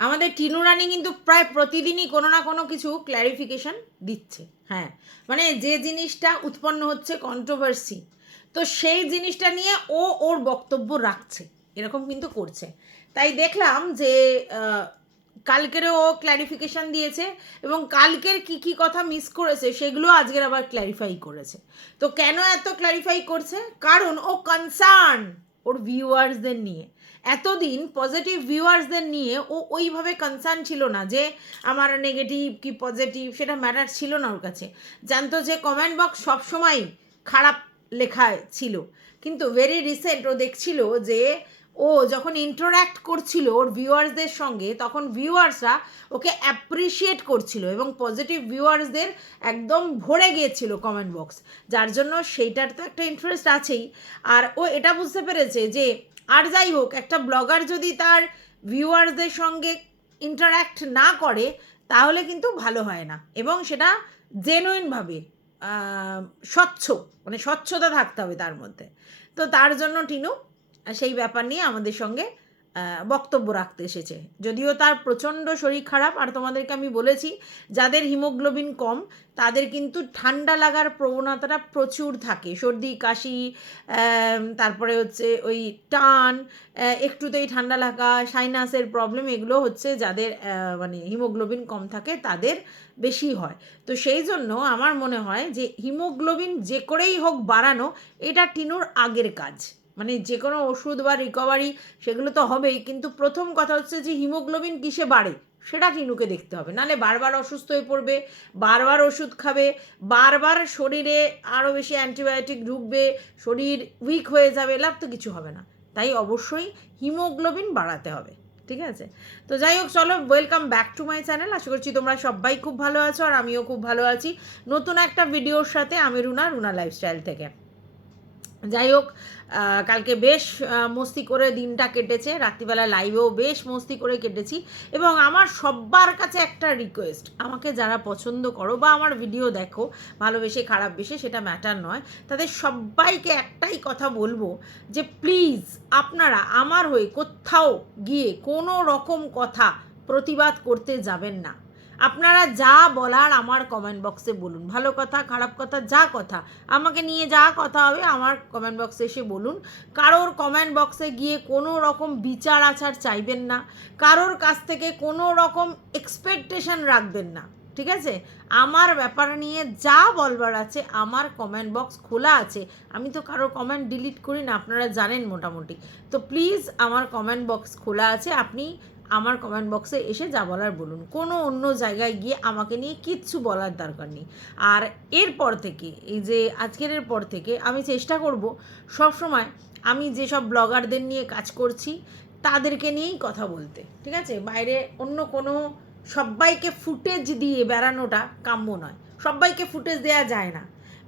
আমাদের টিনু রানী কিন্তু প্রায় প্রতিদিনই কোনো না কোনো কিছু ক্ল্যারিফিকেশন দিচ্ছে হ্যাঁ। মানে যে জিনিসটা উৎপন্ন হচ্ছে কন্ট্রোভার্সি তো সেই জিনিসটা নিয়ে ও ওর বক্তব্য রাখছে, এরকম কিন্তু করছে। তাই দেখলাম যে কালকেরও ও ক্ল্যারিফিকেশন দিয়েছে এবং কালকের কি কি কথা মিস করেছে সেগুলো আজকের আবার ক্ল্যারিফাই করেছে। তো কেন এত ক্ল্যারিফাই করছে? কারণ ও কনসার্ন ওর ভিউয়ার্সদের নিয়ে। এতদিন পজিটিভ ভিউয়ার্সদের নিয়ে ও ওইভাবে কনসার্ন ছিল না যে আমার নেগেটিভ কি পজিটিভ সেটা ম্যাটার ছিল না ওর কাছে। জানতো যে কমেন্ট বক্স সবসময় খারাপ লেখায় ছিল। কিন্তু ভেরি রিসেন্ট ও দেখছিল যে ও যখন ইন্টারাক্ট করছিল ওর ভিউয়ার্সদের সঙ্গে, তখন ভিউয়ার্সরা ওকে অ্যাপ্রিসিয়েট করছিল এবং পজিটিভ ভিউয়ার্সদের একদম ভরে গিয়েছিল কমেন্ট বক্স যার জন্য সেইটার তো একটা ইন্টারেস্ট আছেই। আর ও এটা বুঝতে পেরেছে যে আর যাই হোক, একটা ব্লগার যদি তার ভিউয়ার্সদের সঙ্গে ইন্টারাক্ট না করে, তাহলে কিন্তু ভালো হয় না। এবং সেটা জেনুইনভাবে স্বচ্ছ মানে স্বচ্ছতা থাকতে হবে তার মধ্যে। তো তার জন্য টিনু, সেই ব্যাপার নিয়ে আমাদের সঙ্গে বক্তব্য রাখতে এসেছে। যদিও তার প্রচণ্ড শরীর খারাপ, আর তোমাদেরকে আমি বলেছি, যাদের হিমোগ্লোবিন কম, তাদের কিন্তু ঠান্ডা লাগার প্রবণতাটা প্রচুর থাকে। সর্দি, কাশি তারপরে হচ্ছে ওই টান একটুতেই ঠান্ডা লাগা, সাইনাসের প্রবলেম, এগুলো হচ্ছে যাদের মানে হিমোগ্লোবিন কম থাকে, তাদের বেশি হয়। তো সেই জন্য আমার মনে হয় যে, হিমোগ্লোবিন যে করেই হোক বাড়ানো, এটা টিনুর আগের কাজ। মানে যে কোনো ওষুধ বা রিকভারি সেগুলো তো হবেই, কিন্তু প্রথম কথা হচ্ছে যে হিমোগ্লোবিন কিসে বাড়ে? সেটা টিনুকে দেখতে হবে। নাহলে বারবার অসুস্থ হয়ে পড়বে, বারবার ওষুধ খাবে, বারবার শরীরে আরও বেশি অ্যান্টিবায়োটিক ঢুকবে, শরীর উইক হয়ে যাবে, লাভ তো কিছু হবে না। তাই অবশ্যই হিমোগ্লোবিন বাড়াতে হবে, ঠিক আছে? তো যাই হোক, চলো welcome back to my channel আশা করছি তোমরা সবাই খুব ভালো আছো আর আমিও খুব ভালো আছি। নতুন একটা ভিডিওর সাথে আমি রুনা রুনা লাইফস্টাইল থেকে। যাই হোক কালকে বেশ মস্তি করে দিনটা কেটেছে। রাত্রিবেলা লাইভেও বেশ মস্তি করে কেটেছি। এবং আমার সব্বার কাছে একটা রিকোয়েস্ট আমাকে যারা পছন্দ করো বা আমার ভিডিও দেখো, ভালোবেসে খারাপ বেশে সেটা ম্যাটার নয়। তাদের সবাইকে একটাই কথা বলব যে প্লিজ আপনারা আমার হয়ে কোথাও গিয়ে কোনো রকম কথা প্রতিবাদ করতে যাবেন না। আপনারা যা বলার আমার কমেন্ট বক্সে বলুন। ভালো কথা, খারাপ কথা, যা কথা। আমাকে নিয়ে যা কথা হবে, আমার কমেন্ট বক্সে এসে বলুন। কারোর কমেন্ট বক্সে গিয়ে কোনো রকম বিচার আচার চাইবেন না। কারোর কাছ থেকে কোনো রকম এক্সপেকটেশন রাখবেন না। ঠিক আছে? আমার ব্যাপার নিয়ে যা বলবার আছে, আমার কমেন্ট বক্স খোলা আছে। আমি তো কারোর কমেন্ট ডিলিট করি না, আপনারা জানেন মোটামুটি। তো প্লিজ আমার কমেন্ট বক্স খোলা আছে। আপনি আমার কমেন্ট বক্সে এসে যা বলার বলুন। কোনো অন্য জায়গায় গিয়ে আমাকে নিয়ে কিচ্ছু বলার দরকার নেই। আর এরপর থেকে, এই যে আজকের পর থেকে আমি চেষ্টা করব সব সময় আমি যেসব ব্লগারদের নিয়ে কাজ করছি, তাদেরকে নিয়েই কথা বলতে। ঠিক আছে? বাইরে অন্য কোনো সবাইকে ফুটেজ দিয়ে বেড়ানোটা কাম্য নয়। সবাইকে ফুটেজ দেওয়া যায় না।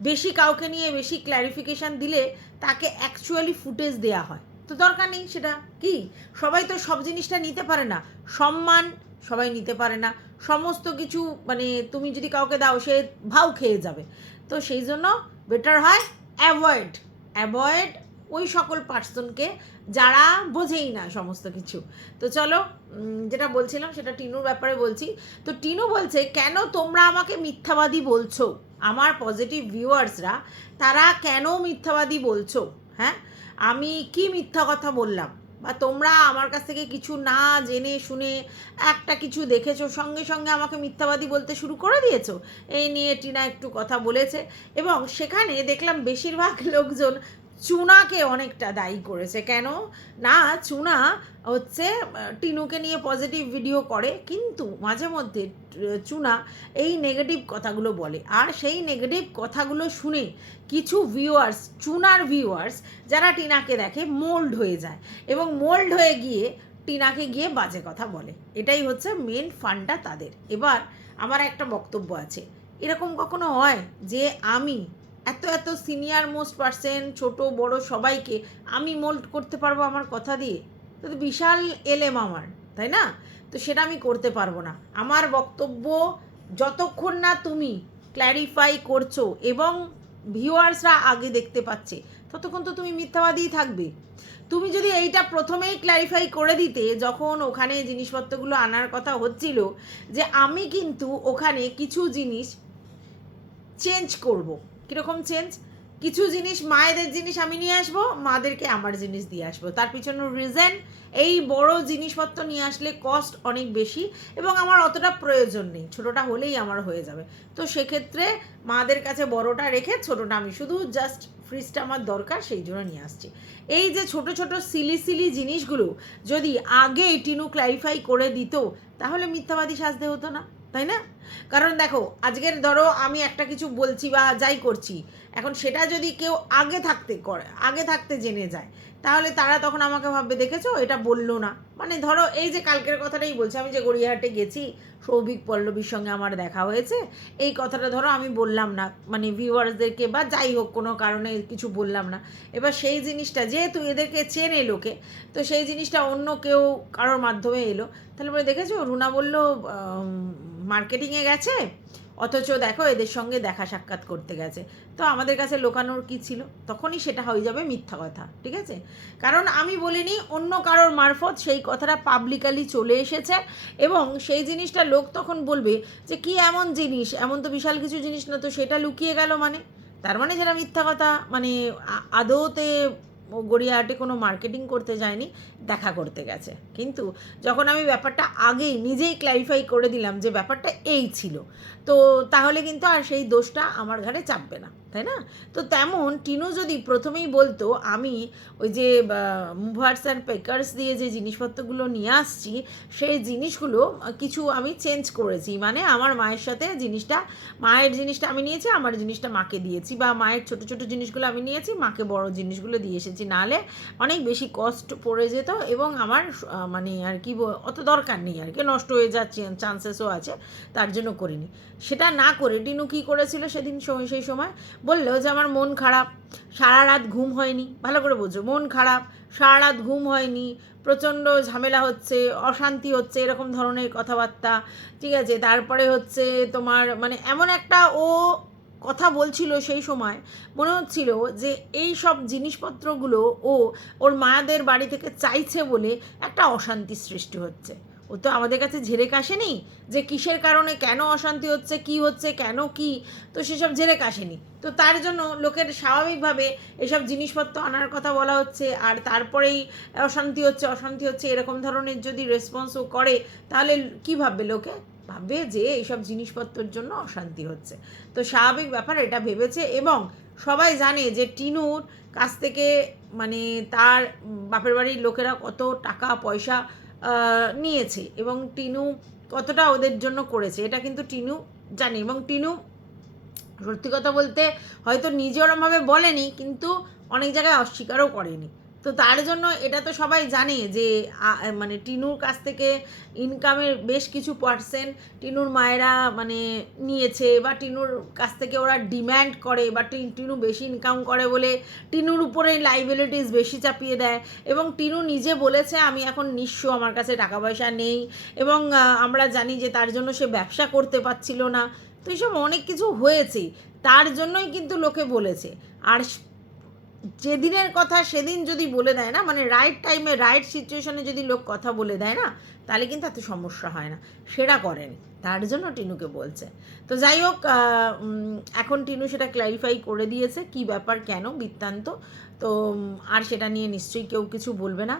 বেশি কাউকে নিয়ে বেশি ক্ল্যারিফিকেশান দিলে তাকে অ্যাকচুয়ালি ফুটেজ দেওয়া হয়। তো দরকার নেই সেটা। কি? সবাই তো সব জিনিসটা নিতে পারে না। সম্মান সবাই নিতে পারে না। সমস্ত কিছু মানে তুমি যদি কাউকে দাও, সে ভাও খেয়ে যাবে। তো সেই জন্য বেটার হয় অ্যাভয়েড অ্যাভয়েড ওই সকল পার্সনকে যারা বোঝেই না সমস্ত কিছু। তো চলো যেটা বলছিলাম সেটা টিনুর ব্যাপারে বলছি। তো টিনু বলছে, কেন তোমরা আমাকে মিথ্যাবাদী বলছো? আমার পজিটিভ ভিউয়ার্সরা তারা কেন মিথ্যাবাদী বলছো? হ্যাঁ? আমি কি মিথ্যা কথা বললাম? বা তোমরা আমার কাছ থেকে কিছু না জেনে শুনে একটা কিছু দেখেছ, সঙ্গে সঙ্গে আমাকে মিথ্যাবাদী বলতে শুরু করে দিয়েছ? এই নিয়ে টিনা একটু কথা বলেছে এবং সেখানে দেখলাম বেশিরভাগ লোকজন চুনাকে অনেকটা দায়ী করেছে। কেন? না, চুনা হচ্ছে টিনুকে নিয়ে পজিটিভ ভিডিও করে, কিন্তু মাঝে মধ্যে চুনা এই নেগেটিভ কথাগুলো বলে। আর সেই নেগেটিভ কথাগুলো শুনে কিছু ভিউয়ার্স চুনার ভিউয়ার্স যারা টিনাকে দেখে মোল্ড হয়ে যায় এবং মোল্ড হয়ে গিয়ে টিনাকে গিয়ে বাজে কথা বলে। এটাই হচ্ছে মেন ফান্ডটা তাদের। এবার আমার একটা বক্তব্য আছে। এরকম কখনো হয় যে আমি এত এত সিনিয়র মোস্ট পার্সন ছোট, বড় সবাইকে আমি মোল্ড করতে পারব আমার কথা দিয়ে? তো বিশাল এলেম আমার, তাই না? তো সেটা আমি করতে পারব না। আমার বক্তব্য যতক্ষণ না তুমি ক্ল্যারিফাই করছ এবং ভিউয়ার্সরা আগে দেখতে পাচ্ছে, ততক্ষণ তো তুমি মিথ্যাবাদীই থাকবে। তুমি যদি এইটা প্রথমেই ক্ল্যারিফাই করে দিতে, যখন ওখানে জিনিসপত্রগুলো আনার কথা হচ্ছিল, যে আমি কিন্তু ওখানে কিছু জিনিস চেঞ্জ করব। কীরকম চেঞ্জ কিছু জিনিস, মায়েদের জিনিস আমি নিয়ে আসব, মাদেরকে আমার জিনিস দিয়ে আসব। তার পিছনের রিজন এই বড় জিনিসপত্র নিয়ে আসলে কস্ট অনেক বেশি এবং আমার অতটা প্রয়োজন নেই। ছোটোটা হলেই আমার হয়ে যাবে। তো সেক্ষেত্রে মাদের কাছে বড়টা রেখে ছোটোটা আমি শুধু জাস্ট ফ্রিজটা আমার দরকার, সেই জন্য নিয়ে আসছি। এই যে ছোট ছোট সিলি সিলি জিনিসগুলো যদি আগে টিনু ক্ল্যারিফাই করে দিত, তাহলে মিথ্যাবাদী সাজতে হতো না। তাই না? কারণ দেখো, আজকের ধরো আমি একটা কিছু বলছি বা যাই করছি, এখন সেটা যদি কেউ আগে থাকতে করে, আগে থাকতে জেনে যায়, তাহলে তারা তখন আমাকে ভাববে, দেখেছ? এটা বলল না। মানে ধরো, এই যে কালকের কথাটাই বলছি, আমি যে গড়িয়াহাটে গেছি, সৌভিক পল্লবীর সঙ্গে আমার দেখা হয়েছে, এই কথাটা ধরো আমি বললাম না মানে ভিউয়ার্সদেরকে বা যাই হোক, কোনো কারণে কিছু বললাম না। এবার সেই জিনিসটা, যেহেতু এদেরকে চেনে লোকে, তো সেই জিনিসটা অন্য কেউ কারোর মাধ্যমে এলো। তাহলে বলে, দেখেছ? রুনা বলল মার্কেটিংয়ে গেছে, অথচ দেখো এদের সঙ্গে দেখা সাক্ষাৎ করতে গেছে। তো আমাদের কাছে লোকানোর কি ছিল? তখনই সেটা হয়ে যাবে মিথ্যা কথা, ঠিক আছে? কারণ আমি বলিনি অন্য কারোর মারফত সেই কথাটা পাবলিকালি চলে এসেছে এবং সেই জিনিসটা লোক তখন বলবে যে, কি এমন জিনিস? এমন তো বিশাল কিছু জিনিস না তো সেটা লুকিয়ে গেল মানে? তার মানে যেটা মিথ্যা কথা মানে আদৌতে গড়িয়াহাটে কোনো মার্কেটিং করতে যায়নি, দেখা করতে গেছে। কিন্তু যখন আমি ব্যাপারটা আগেই নিজেই ক্ল্যারিফাই করে দিলাম যে ব্যাপারটা এই ছিল, তো তাহলে কিন্তু আর সেই দোষটা আমার ঘাড়ে চাপবে না। তাই না? তো তেমন টিনু যদি প্রথমেই বলতো, আমি ওই যে মুভার্স অ্যান্ড পেকার্স দিয়ে যে জিনিসপত্রগুলো নিয়ে আসছি, সেই জিনিসগুলো কিছু আমি চেঞ্জ করেছি। মানে আমার মায়ের সাথে জিনিসটা, মায়ের জিনিসটা আমি নিয়েছি, আমার জিনিসটা মাকে দিয়েছি। বা মায়ের ছোট ছোট জিনিসগুলো আমি নিয়েছি, মাকে বড় জিনিসগুলো দিয়ে এসেছি। নাহলে অনেক বেশি কষ্ট পড়ে যেত এবং আমার মানে আর কি অত দরকার নেই আর কি। নষ্ট হয়ে যাচ্ছে, চান্সেসও আছে, তার জন্য করিনি। সেটা না করে টিনু কী করেছিল সেদিন সেই সময়? বলল যে আমার মন খারাপ, সারা রাত ঘুম হয়নি। ভালো করে বুঝো, মন খারাপ, সারা রাত ঘুম হয়নি, প্রচণ্ড ঝামেলা হচ্ছে, অশান্তি হচ্ছে, এরকম ধরনের কথাবার্তা। ঠিক আছে, তারপরে হচ্ছে তোমার মানে এমন একটা ও কথা বলছিল সেই সময়, মনে হচ্ছিল যে এই সব জিনিসপত্রগুলো ও ওর মায়াদের বাড়ি থেকে চাইছে বলে একটা অশান্তি সৃষ্টি হচ্ছে। ও তো আমাদের কাছে ঝেড়ে কাশেনি যে কিসের কারণে কেন অশান্তি হচ্ছে, কি হচ্ছে, কেন কি? তো সেসব ঝেড়ে কাশেনি। তো তার জন্য লোকের স্বাভাবিকভাবে এসব জিনিসপত্র আনার কথা বলা হচ্ছে, আর তারপরেই অশান্তি হচ্ছে অশান্তি হচ্ছে, এরকম ধরনের যদি রেসপন্সও করে, তাহলে কী ভাববে লোকে? ভাববে যে এইসব জিনিসপত্রের জন্য অশান্তি হচ্ছে। তো স্বাভাবিক ব্যাপার, এটা ভেবেছে এবং সবাই জানে যে টিনুর কাছ থেকে মানে তার বাপের বাড়ির লোকেরা কত টাকা পয়সা নিয়েছে এবং টিনু কতটা ওদের জন্য করেছে, এটা কিন্তু টিনু জানে এবং টিনু সত্যি কথা বলতে হয়তো নিজে ওরমভাবে বলেনি, কিন্তু অনেক জায়গায় অস্বীকারও করেনি। তো তার জন্য এটা তো সবাই জানে যে মানে টিনুর কাছ থেকে ইনকামের বেশ কিছু পার্সেন্ট টিনুর মায়েরা মানে নিয়েছে বা টিনুর কাছ থেকে ওরা ডিম্যান্ড করে বা টিনু বেশি ইনকাম করে বলে টিনুর উপরে লাইবিলিটিস বেশি চাপিয়ে দেয়। এবং টিনু নিজে বলেছে, আমি এখন নিঃস্ব, আমার কাছে টাকা পয়সা নেই। এবং আমরা জানি যে তার জন্য সে ব্যবসা করতে পারছিল না। তো এইসব অনেক কিছু হয়েছে। তার জন্যই কিন্তু লোকে বলেছে। আর যেদিনের কথা সেদিন যদি বলে দেয় না মানে রাইট টাইমে রাইট সিচুয়েশনে যদি লোক কথা বলে দেয় না তাহলে কিন্তু এত সমস্যা হয় না। সেটা করেনি। তার জন্য টিনুকে বলছে। তো যাই হোক এখন টিনু সেটা ক্ল্যারিফাই করে দিয়েছে, কি ব্যাপার, কেন বৃত্তান্ত। তো আর সেটা নিয়ে নিশ্চয়ই কেউ কিছু বলবে না।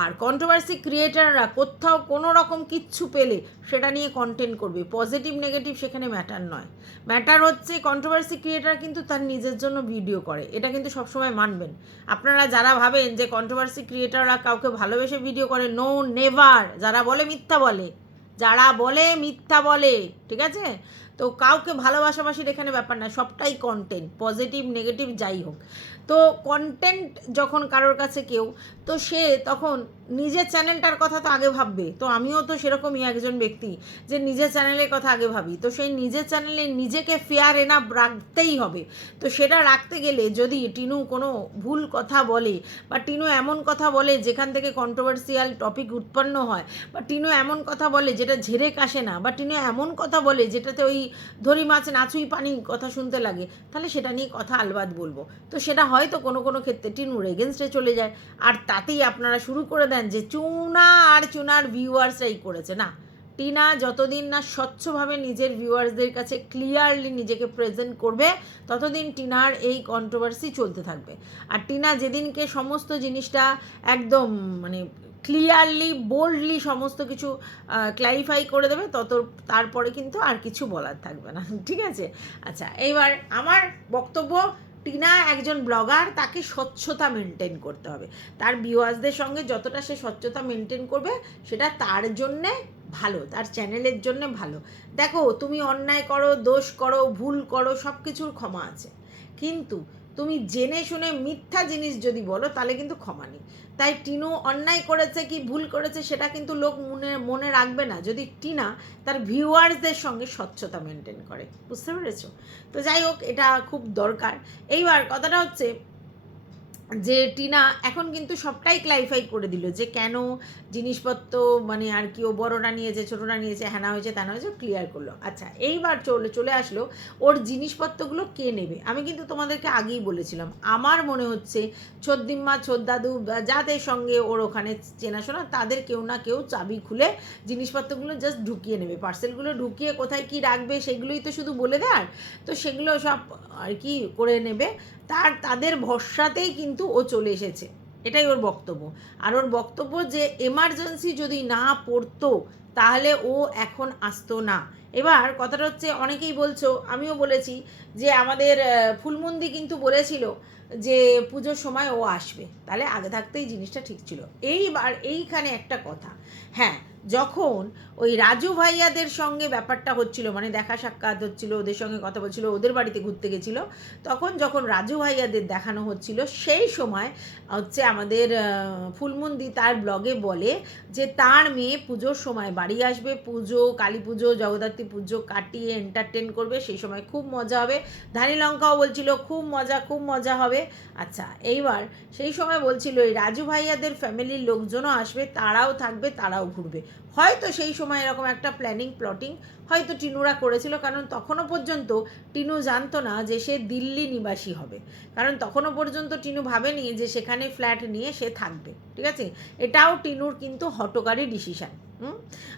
আর কন্ট্রোভার্সি ক্রিয়েটাররা কোথাও কোনো রকম কিচ্ছু পেলে সেটা নিয়ে কন্টেন্ট করবে। পজিটিভ নেগেটিভ সেখানে ম্যাটার নয়। ম্যাটার হচ্ছে কন্ট্রোভার্সি ক্রিয়েটার কিন্তু তার নিজের জন্য ভিডিও করে। এটা কিন্তু সবসময় মানবেন। আপনারা যারা ভাবেন যে কন্ট্রোভার্সি ক্রিয়েটাররা কাউকে ভালোবেসে ভিডিও করে নো নেভার যারা বলে মিথ্যা বলে। যারা বলে মিথ্যা বলে, ঠিক আছে? তো কাউকে ভালোবাসাবাসির এখানে ব্যাপার না, সবটাই কন্টেন্ট পজিটিভ নেগেটিভ যাই হোক। তো কন্টেন্ট যখন কারোর কাছে কেউ, তো সে তখন নিজের চ্যানেলটার কথা তো আগে ভাববে। তো আমিও তো সেরকমই একজন ব্যক্তি যে নিজের চ্যানেলের কথা আগে ভাবি। তো সেই নিজের চ্যানেলে নিজেকে ফেয়ার এনাফ রাখতেই হবে। তো সেটা রাখতে গেলে যদি টিনু কোনো ভুল কথা বলে বা টিনু এমন কথা বলে যেখান থেকে কন্ট্রোভার্সিয়াল টপিক উৎপন্ন হয় বা টিনু এমন কথা বলে যেটা ঝেড়ে কাশে না বা টিনু এমন কথা বলে যেটাতে ওই ধরি মাছ নাচুই পানি কথা শুনতে লাগে, তাহলে সেটা নিয়ে কথা আলবাদ বলব। তো সেটা হয় হয়তো কোনো কোনো ক্ষেত্রে টিনুর এগেনস্টে চলে যায়। আর তাতেই আপনারা শুরু করে দেন যে চুনা আর চুনার ভিউয়ার্সরাই করেছে। না, টিনা যতদিন না স্বচ্ছভাবে নিজের ভিউয়ার্সদের কাছে ক্লিয়ারলি নিজেকে প্রেজেন্ট করবে, ততদিন টিনার এই কন্ট্রোভার্সি চলতে থাকবে। আর টিনা যেদিনকে সমস্ত জিনিসটা একদম মানে ক্লিয়ারলি বোল্ডলি সমস্ত কিছু ক্লারিফাই করে দেবে, তত তারপরে কিন্তু আর কিছু বলার থাকবে না। ঠিক আছে? আচ্ছা এইবার আমার বক্তব্য টিনা একজন ব্লগার, তাকে স্বচ্ছতা মেনটেন করতে হবে। তার ভিউয়ার্সদের সঙ্গে যতটা সে স্বচ্ছতা মেনটেন করবে, সেটা তার জন্যে ভালো, তার চ্যানেলের জন্য ভালো। দেখো, তুমি অন্যায় করো, দোষ করো, ভুল করো সব কিছুর ক্ষমা আছে। কিন্তু তুমি জেনে শুনে মিথ্যা জিনিস যদি বলো, তাহলে কিন্তু ক্ষমা নেই। তাই টিনু অন্যায় করেছে কি ভুল করেছে সেটা কিন্তু লোক মনে মনে রাখবে না। যদি টিনা তার ভিউয়ার্সদের সঙ্গে স্বচ্ছতা মেনটেন করে। বুঝতে পেরেছ? তো যাই হোক, এটা খুব দরকার। এইবার কথাটা হচ্ছে যে টিনা এখন কিন্তু সবটাই ক্লারিফাই করে দিল যে কেন জিনিসপত্র মানে আর কি ও বড়রা নিয়েছে, ছোটরা নিয়েছে, হ্যানা হয়েছে ত্যানা হয়েছে ক্লিয়ার করল। আচ্ছা এইবার চলে চলে আসলো ওর জিনিসপত্রগুলো কে নেবে? আমি কিন্তু তোমাদেরকে আগেই বলেছিলাম, আমার মনে হচ্ছে ছোদ্দিম্মা ছোদ্দাদু যাদের সঙ্গে ওর ওখানে চেনাশোনা, তাদের কেউ না কেউ চাবি খুলে জিনিসপত্রগুলো জাস্ট ঢুকিয়ে নেবে। পার্সেলগুলো ঢুকিয়ে কোথায় কি রাখবে, সেগুলোই তো শুধু বলে দেয় তো সেগুলো সব আর কি করে নেবে। তার, তাদের ভরসাতেই কিন্তু ও চলে এসেছে। এটাই ওর বক্তব্য। আর ওর বক্তব্য যে, এমার্জেন্সি যদি না পড়তো, তাহলে ও এখন আসতো না। এবার কথাটা হচ্ছে, অনেকেই বলছো, আমিও বলেছি যে, আমাদের ফুলমন্দি কিন্তু বলেছিল যে, পুজোর সময় ও আসবে। তাহলে আগে থাকতেই জিনিসটা ঠিক ছিল। এইবার, এইখানে একটা কথা। হ্যাঁ যখন ওই রাজু ভাইয়াদের সঙ্গে ব্যাপারটা হচ্ছিল মানে দেখা সাক্ষাৎ হচ্ছিল, ওদের সঙ্গে কথা বলছিল, ওদের বাড়িতে ঘুরতে গেছিল, তখন যখন রাজু ভাইয়াদের দেখানো হচ্ছিল, সেই সময় হচ্ছে আমাদের ফুলমন্দি তার ব্লগে বলে যে তার মেয়ে পুজোর সময় বাড়ি আসবে, পুজো, কালী পুজো, জগদ্ধাত্রী পুজো কাটিয়ে এন্টারটেন করবে, সেই সময় খুব মজা হবে। ধানি লঙ্কাও বলছিল, খুব মজা খুব মজা হবে। আচ্ছা এইবার সেই সময় বলছিল, এই রাজু ভাইয়াদের ফ্যামিলির লোকজনও আসবে, তারাও থাকবে, তারাও ঘুরবে। হয়তো সেই সময় এরকম একটা প্ল্যানিং প্লটিং হয়তো টিনুরা করেছিল, কারণ তখনও পর্যন্ত টিনু জানতো না যে সে দিল্লি নিবাসী হবে। কারণ তখনও পর্যন্ত টিনু ভাবেনি যে সেখানে ফ্ল্যাট নিয়ে সে থাকবে, ঠিক আছে? এটাও টিনুর কিন্তু হটকারী ডিসিশান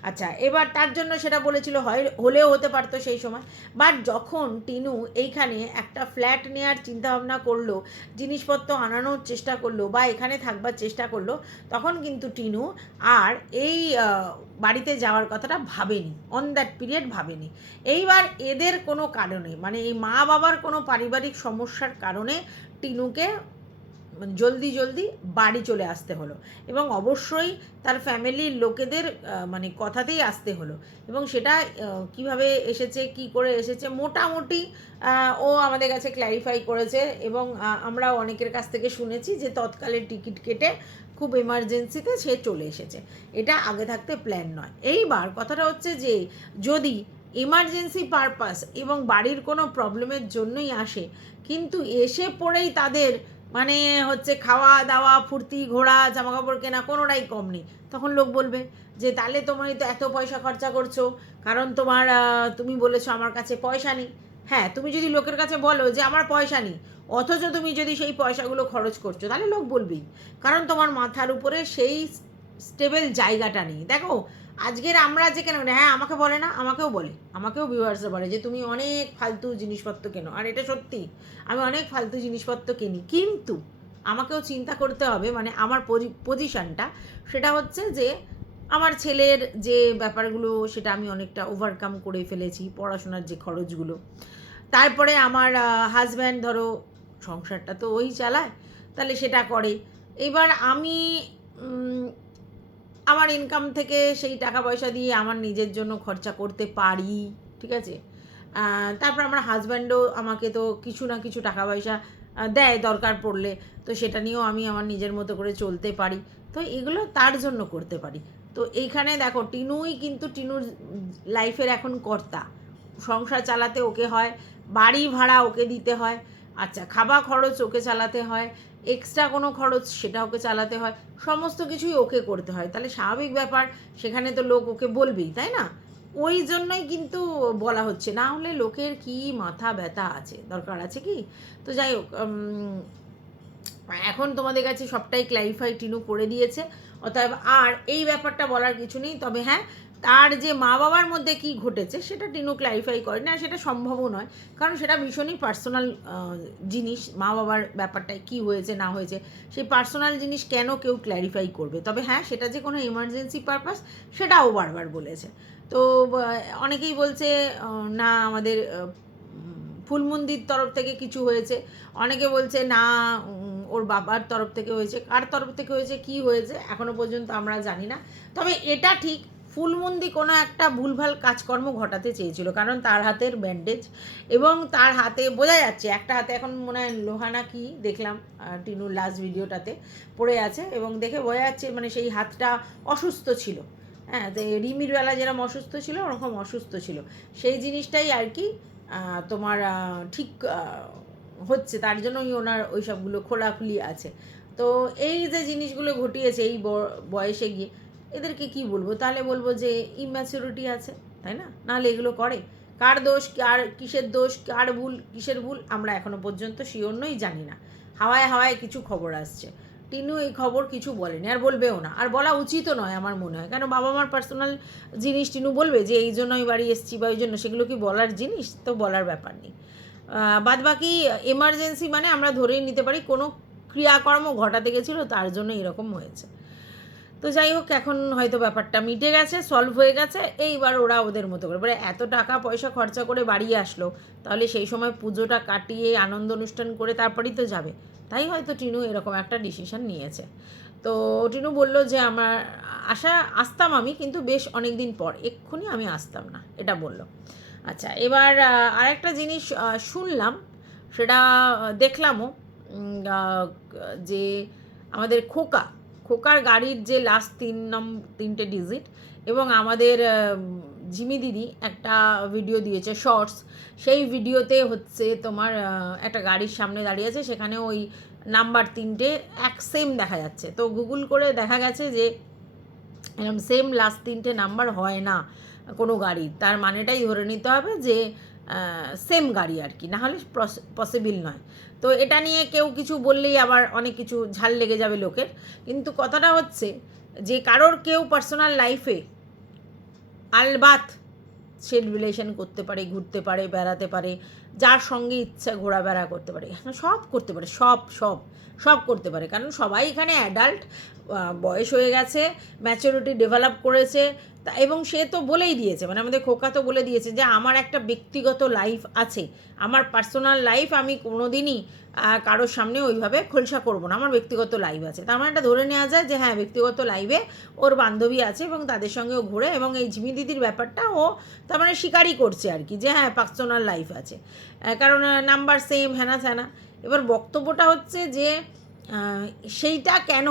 আচ্ছা এবার তার জন্য সেটা বলেছিল হয়, হলেও হতে পারতো সেই সময়। বাট যখন টিনু এইখানে একটা ফ্ল্যাট নেওয়ার চিন্তাভাবনা করল, জিনিসপত্র আনানোর চেষ্টা করল বা এখানে থাকবার চেষ্টা করল, তখন কিন্তু টিনু আর এই বাড়িতে যাওয়ার কথাটা ভাবেনি অন দ্যাট পিরিয়ড ভাবেনি। এইবার এদের কোনো কারণে মানে এই মা বাবার কোনো পারিবারিক সমস্যার কারণে টিনুকে জলদি জলদি বাড়ি চলে আসতে হলো। এবং অবশ্যই তার ফ্যামিলির লোকেদের মানে কথাতেই আসতে হলো। এবং সেটা কীভাবে এসেছে কি করে এসেছে মোটামুটি ও আমাদের কাছে ক্ল্যারিফাই করেছে। এবং আহ, আমরাও অনেকের কাছ থেকে শুনেছি যে তৎকালে টিকিট কেটে খুব এমার্জেন্সিতে সে চলে এসেছে। এটা আগে থাকতে প্ল্যান নয়। এইবার কথাটা হচ্ছে যে যদি এমার্জেন্সি পারপাস এবং বাড়ির কোনো প্রবলেমের জন্যই আসে কিন্তু এসে পড়েই তাদের মানে হচ্ছে খাওয়া দাওয়া, ফুর্তি, ঘোরা জামা কাপড় কেনা কোনোটাই কম নেই। তখন লোক বলবে যে, তাহলে তোমার তো এত পয়সা খরচা করছ। কারণ তোমার তুমি বলেছ আমার কাছে পয়সা নেই। হ্যাঁ তুমি যদি লোকের কাছে বলো যে, আমার পয়সা নেই, অথচ তুমি যদি সেই পয়সাগুলো খরচ করছ, তাহলে লোক বলবেই। কারণ তোমার মাথার উপরে সেই স্টেবল জায়গাটা নেই। দেখো আজকের আমরা যে কেন হ্যাঁ আমাকে বলে না, আমাকেও বলে, আমাকেও ভিউয়ার্সরা বলে যে তুমি অনেক ফালতু জিনিসপত্র কেনো। আর এটা সত্যি, আমি অনেক ফালতু জিনিসপত্র কিনি। কিন্তু আমাকেও চিন্তা করতে হবে মানে আমার পজিশনটা সেটা হচ্ছে যে আমার ছেলের যে ব্যাপারগুলো, সেটা আমি অনেকটা ওভারকাম করে ফেলেছি, পড়াশোনার যে খরচগুলো। তারপরে আমার হাজব্যান্ড ধরো, সংসারটা তো ওই চালায়, তাহলে সেটা করে। এবার আমি আমার ইনকাম থেকে সেই টাকা পয়সা দিয়ে আমার নিজের জন্য খরচা করতে পারি, ঠিক আছে? তারপর আমার হাজব্যান্ডও আমাকে তো কিছু না কিছু টাকা পয়সা দেয় দরকার পড়লে, তো সেটা নিয়েও আমি আমার নিজের মতো করে চলতে পারি। তো এগুলো তার জন্য করতে পারি। তো এইখানে দেখো, টিনুই কিন্তু টিনুর লাইফের এখন কর্তা। সংসার চালাতে ওকে হয়, বাড়ি ভাড়া ওকে দিতে হয়। আচ্ছা খাবার খরচ ওকে চালাতে হয় এক্সট্রা কোনো খরচ সেটা ওকে চালাতে হয়, সমস্ত কিছুই ওকে করতে হয়। তাহলে স্বাভাবিক ব্যাপার, সেখানে তো লোক ওকে বলবেই, তাই না? ওই জন্যই কিন্তু বলা হচ্ছে, না হলে লোকের কি মাথা ব্যথা আছে? দরকার আছে কি? তো যাই হোক এখন তোমাদের কাছে সবটাই ক্ল্যারিফাই টিনু করে দিয়েছে। অতএব আর এই ব্যাপারটা বলার কিছু নেই, তবে হ্যাঁ তার যে মা বাবার মধ্যে কি ঘটেছে, সেটা টিনু ক্লারিফাই করে না সেটা সম্ভবও নয়। কারণ সেটা ভীষণই পার্সোনাল জিনিস, মা বাবার ব্যাপারটায় কি হয়েছে, না হয়েছে, সেই পার্সোনাল জিনিস কেন কেউ ক্ল্যারিফাই করবে? তবে হ্যাঁ সেটা যে কোনো এমার্জেন্সি পারপাস সেটাও বারবার বলেছে। তো অনেকেই বলছে না, আমাদের ফুলমন্দির তরফ থেকে কিছু হয়েছে। অনেকে বলছে, না ওর বাবার তরফ থেকে হয়েছে। কার তরফ থেকে হয়েছে, কি হয়েছে, এখনও পর্যন্ত আমরা জানি না। তবে এটা ঠিক ফুলমন্দি কোনো একটা ভুলভাল কাজকর্ম ঘটাতে চেয়েছিল, কারণ তার হাতের ব্যান্ডেজ এবং তার হাতে, বোঝা যাচ্ছে একটা হাতে এখন মনে হয় লোহানা কি দেখলাম টিনুর লাস্ট ভিডিওটাতে পড়ে আছে এবং দেখে বোঝা যাচ্ছে মানে সেই হাতটা অসুস্থ ছিল। হ্যাঁ তো রিমির বেলা যেরকম অসুস্থ ছিল, ওরকম অসুস্থ ছিল। সেই জিনিসটাই আর কি তোমার ঠিক হচ্ছে, তার জন্যই ওনার ওই সবগুলো খোলাখুলি আছে। তো এই যে জিনিসগুলো ঘটিয়েছে এই বয়সে গিয়ে এদেরকে কি বলব? তাহলে বলব যে ইম্যাচুরিটি আছে, তাই না? নাহলে এগুলো করে। কার দোষ, কার কিসের দোষ, কার ভুল, কিসের ভুল, আমরা এখনও পর্যন্ত শিওর নই, জানি না। হাওয়ায় হাওয়ায় কিছু খবর আসছে। টিনু এই খবর কিছু বলেনি, আর বলবেও না। আর বলা উচিতও নয় আমার মনে হয়। কেন বাবা মার পার্সোনাল জিনিস টিনু বলবে যে, এই জন্য আমি বাড়ি এসেছি বা ওই জন্য, সেগুলো কি বলার জিনিস? তো বলার ব্যাপার নেই। বাদ বাকি এমার্জেন্সি মানে আমরা ধরেই নিতে পারি, কোনো ক্রিয়াকর্ম ঘটাতে গেছিল, তার জন্য এরকম হয়েছে। তো যাই হোক, এখন হয়তো ব্যাপারটা মিটে গেছে সলভ হয়ে গেছে, এইবার ওরা ওদের মতো করে। এবারে এত টাকা পয়সা খরচা করে বাড়ি আসলো, তাহলে সেই সময় পুজোটা কাটিয়ে আনন্দ অনুষ্ঠান করে তারপরেই তো যাবে। তাই হয়তো টিনু এরকম একটা ডিসিশন নিয়েছে। তো টিনু বলল যে, আমার আশা, আসতাম আমি, কিন্তু বেশ অনেক দিন পর, এক্ষুনি আমি আসতাম না। এটা বলল। আচ্ছা এবার আরেকটা জিনিস শুনলাম, সেটা দেখলামও যে আমাদের খোকা খোকার গাড়ির যে লাস্ট তিন নম, তিনটে ডিজিট এবং আমাদের জিমি দিদি একটা ভিডিও দিয়েছে শর্টস সেই ভিডিওতে হচ্ছে তোমার একটা গাড়ির সামনে দাঁড়িয়ে আছে, সেখানে ওই নাম্বার তিনটে এক সেম দেখা যাচ্ছে। তো গুগল করে দেখা গেছে যে এরকম সেম লাস্ট তিনটে নাম্বার হয় না কোনো গাড়ির। তার মানেটাই ধরে নিতে হবে যে সেম গাড়ি আর কি নাহলে পসিবল নয়। তো এটা নিয়ে কেউ কিছু বললেই আবার অনেক কিছু ঝাল লেগে যাবে লোকের। কিন্তু কথাটা হচ্ছে যে কারোর কেউ পার্সোনাল লাইফে আলবাত সে রিলেশন করতে পারে ঘুরতে পারে বেড়াতে পারে যার সঙ্গে ইচ্ছা ঘোরাফেরা করতে পারে হ্যাঁ, সব করতে পারে সব সব সব করতে পারে। কারণ সবাই এখানে অ্যাডাল্ট বয়স হয়ে গেছে ম্যাচুরিটি ডেভেলপ করেছে, তা এবং সে তো বলেই দিয়েছে মানে আমাদের খোকা তো বলে দিয়েছে যে আমার একটা ব্যক্তিগত লাইফ আছে, আমার পার্সোনাল লাইফ আমি কোনো দিনই কারোর সামনে ওইভাবে খোলসা করব না, আমার ব্যক্তিগত লাইফ আছে। তার মানে এটা ধরে নেওয়া যায় যে হ্যাঁ ব্যক্তিগত লাইফে ওর বান্ধবী আছে এবং তাদের সঙ্গে ও ঘুরে এবং এই ঝিমি দিদির ব্যাপারটা ও তার মানে স্বীকারই করছে আর কি, যে হ্যাঁ পার্সোনাল লাইফ আছে। কারণ নাম্বার সেম হ্যানা স্যানা এবার বক্তব্যটা হচ্ছে যে সেইটা কেন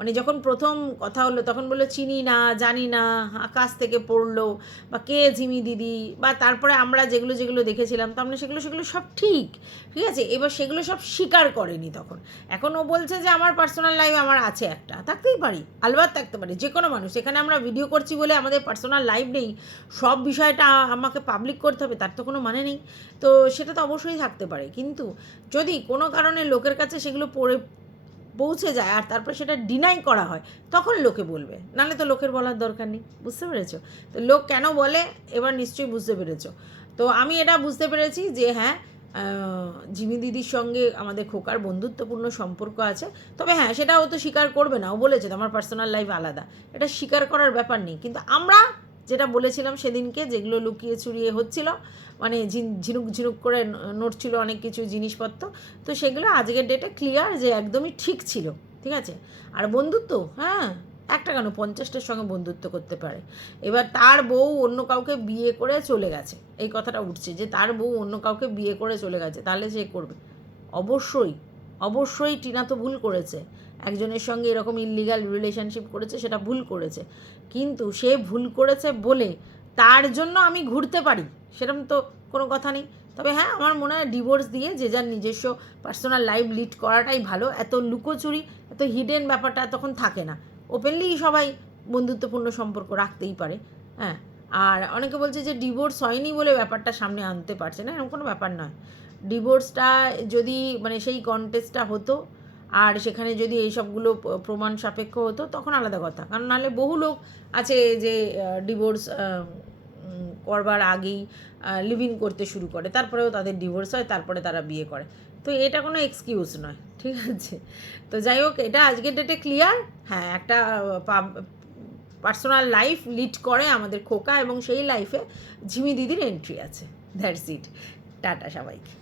মানে যখন প্রথম কথা হলো তখন বলল, চিনি না, জানি না, আকাশ থেকে পড়ল বা কে ঝিমি দিদি বা তারপরে আমরা যেগুলো যেগুলো দেখেছিলাম, তার মানে সেগুলো সেগুলো সব ঠিক ঠিক আছে? এবার সেগুলো সব স্বীকার করেনি তখন। এখন ও বলছে যে, আমার পার্সোনাল লাইফ আমার আছে একটা। থাকতেই পারি, আলবাত থাকতে পারি, যে কোনো মানুষ। এখানে আমরা ভিডিও করছি বলে আমাদের পার্সোনাল লাইফ নেই, সব বিষয়টা আমাকে পাবলিক করতে হবে, তার তো কোনো মানে নেই। তো সেটা তো অবশ্যই থাকতে পারে। কিন্তু যদি কোনো কারণে লোকের কাছে সেগুলো পড়ে পৌঁছে যায় আর তারপর সেটা ডিনাই করা হয়, তখন লোকে বলবে। নাহলে তো লোকের বলার দরকার নেই, বুঝতে পেরেছ? তো লোক কেন বলে, এবার নিশ্চয়ই বুঝতে পেরেছ। তো আমি এটা বুঝতে পেরেছি যে হ্যাঁ জিমি দিদির সঙ্গে আমাদের খোকার বন্ধুত্বপূর্ণ সম্পর্ক আছে। তবে হ্যাঁ সেটা ও তো স্বীকার করবে না। ও বলেছে আমার পার্সোনাল লাইফ আলাদা। এটা স্বীকার করার ব্যাপার নেই। কিন্তু আমরা যেটা বলেছিলাম সেদিনকে, যেগুলো লুকিয়ে চুরিয়ে হচ্ছিল মানে ঝিন- ঝিনুক ঝিনুক করে নড়ছিল অনেক কিছু জিনিসপত্র, তো সেগুলো আজকের ডেটে ক্লিয়ার যে একদমই ঠিক ছিল, ঠিক আছে? আর বন্ধুত্ব হ্যাঁ একটা কেন পঞ্চাশটার সঙ্গে বন্ধুত্ব করতে পারে। এবার তার বউ অন্য কাউকে বিয়ে করে চলে গেছে, এই কথাটা উঠছে, যে তার বউ অন্য কাউকে বিয়ে করে চলে গেছে, তাহলে সে করবে? অবশ্যই অবশ্যই টিনা তো ভুল করেছে। একজনের সঙ্গে এরকম ইললিগাল রিলেশনশিপ করেছে, সেটা ভুল করেছে। কিন্তু সে ভুল করেছে বলে তার জন্য আমি ঘুরতে পারি সেরকম তো কোনো কথা নেই। তবে হ্যাঁ আমার মনে হয় ডিভোর্স দিয়ে যে যার নিজস্ব পার্সোনাল লাইফ লিড করাটাই ভালো। এত লুকোচুরি, এত হিডেন ব্যাপারটা তখন থাকে না। ওপেনলি সবাই বন্ধুত্বপূর্ণ সম্পর্ক রাখতেই পারে হ্যাঁ। আর অনেকে বলছে যে ডিভোর্স হয়নি বলে ব্যাপারটা সামনে আনতে পারছে না, এরকম কোনো ব্যাপার নয়। ডিভোর্সটা যদি মানে সেই কন্টেস্টটা হতো আর সেখানে যদি এই সবগুলো প্রমাণ সাপেক্ষ হতো, তখন আলাদা কথা। কারণ নাহলে বহু লোক আছে যে ডিভোর্স করবার আগেই লিভিং করতে শুরু করে। তারপরেও তাদের ডিভোর্স হয়, তারপরে তারা বিয়ে করে। তো এটা কোনো এক্সকিউজ নয়, ঠিক আছে? তো যাই হোক, এটা আজকের ডেটে ক্লিয়ার হ্যাঁ একটা পার্সোনাল লাইফ লিড করে আমাদের খোকা এবং সেই লাইফে ঝিমি দিদির এন্ট্রি আছে। দ্যাটস ইট টাটা সবাইকে।